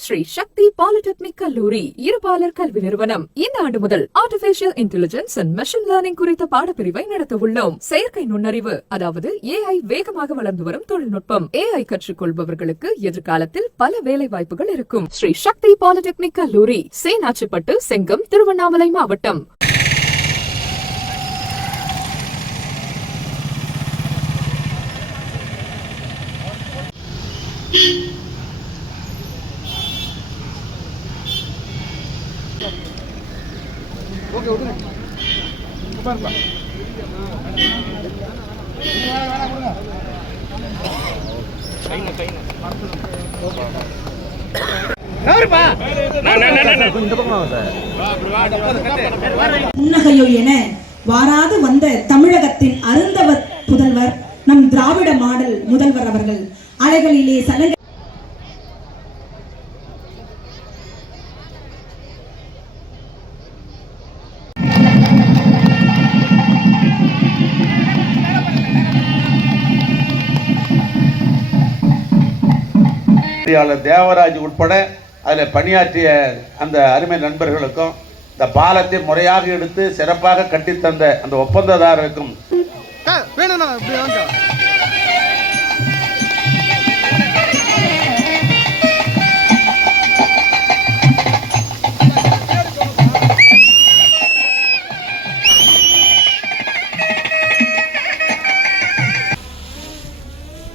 ஸ்ரீ சக்தி polytechnic கல்லூரி இருபாலர் கல்வி நிறுவனம் இந்த ஆண்டு முதல் artificial intelligence and machine learning குறித்த பாடப்பிரிவை நடத்த உள்ளோம். செயற்கை நுண்ணறிவு அதாவது AI வேகமாக வளர்ந்து வரும் தொழில்நுட்பம். AI கற்றுக்கொள்பவர்களுக்கு எதிர்காலத்தில் பல வேலை வாய்ப்புகள் இருக்கும். ஸ்ரீ சக்தி பாலிடெக்னிக் கல்லூரி, சேனாச்சிப்பட்டு, செங்கம், திருவண்ணாமலை மாவட்டம். ஓகே ஓகே பாருப்பா புன்னகையோ என வாராது வந்த தமிழகத்தின் அருந்தவர் புதல்வர் நம் திராவிட மாடல் முதல்வர் அவர்கள் அலைகளிலே சலங்கை தேவராஜ் உட்பட அதில் பணியாற்றிய அந்த அருமை நண்பர்களுக்கும் இந்த பாலத்தை முறையாக எடுத்து சிறப்பாக கட்டித்தந்த அந்த ஒப்பந்ததாரருக்கும்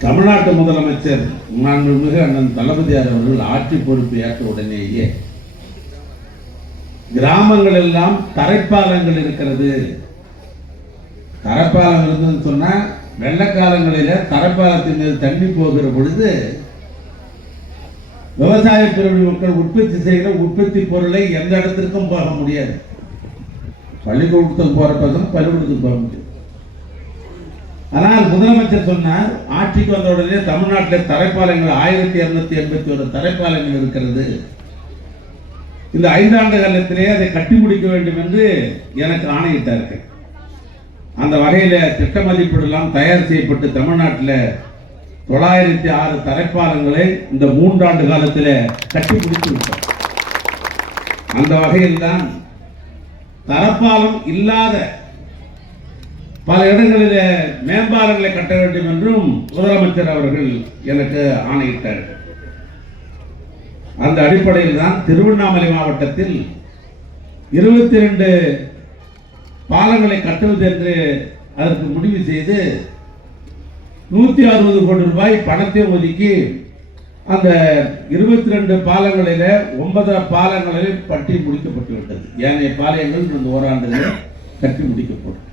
தமிழ்நாட்டு முதலமைச்சர் மாண்புமிகு அண்ணன் தளபதியார் அவர்கள் ஆட்சி பொறுப்பு ஏற்ற உடனேயே கிராமங்கள் எல்லாம் தரைப்பாலங்கள் இருக்கிறது. தரைப்பாலம் இருந்ததுன்னு சொன்னா வெள்ளக்காலங்களில தரைப்பாலத்தின் மீது தண்ணி போகிற பொழுது விவசாய பிரிவு மக்கள் உற்பத்தி செய்கிற உற்பத்தி பொருளை எந்த இடத்திற்கும் போக முடியாது. பள்ளிக்கூடத்துக்கு போற பக்கம் பள்ளிக்கூடத்துக்கு போக முடியாது. ஆனால் முதலமைச்சர் சொன்னார், ஆட்சிக்கு வந்த உடனே தமிழ்நாட்டில் தரைப்பாலங்கள் 1281 தரைப்பாலங்கள் இருக்கிறது. இந்த 5 ஆண்டு காலத்திலேயே அதை கட்டி முடிக்க வேண்டும் என்று எனக்கு ஆணையிட்டார்கள். அந்த வகையில் திட்ட மதிப்பீடுலாம் தயார் செய்யப்பட்டு தமிழ்நாட்டில் 906 தரைப்பாலங்களை இந்த 3 ஆண்டு காலத்தில் கட்டி முடித்து விட்டோம். அந்த வகையில் தான் தரைப்பாலம் இல்லாத பல இடங்களில் மேம்பாலங்களை கட்ட வேண்டும் என்றும் முதலமைச்சர் அவர்கள் எனக்கு ஆணையிட்டார். அந்த அடிப்படையில் தான் திருவண்ணாமலை மாவட்டத்தில் 22 பாலங்களை கட்டுவது என்று அதற்கு முடிவு செய்து 160 கோடி ரூபாய் பணத்தை ஒதுக்கி அந்த 22 பாலங்களில் 9 பாலங்களில் பட்டி முடிக்கப்பட்டு விட்டது. ஏனைய பாளையங்கள் இந்த ஓராண்டில் கட்டி முடிக்கப்படும்.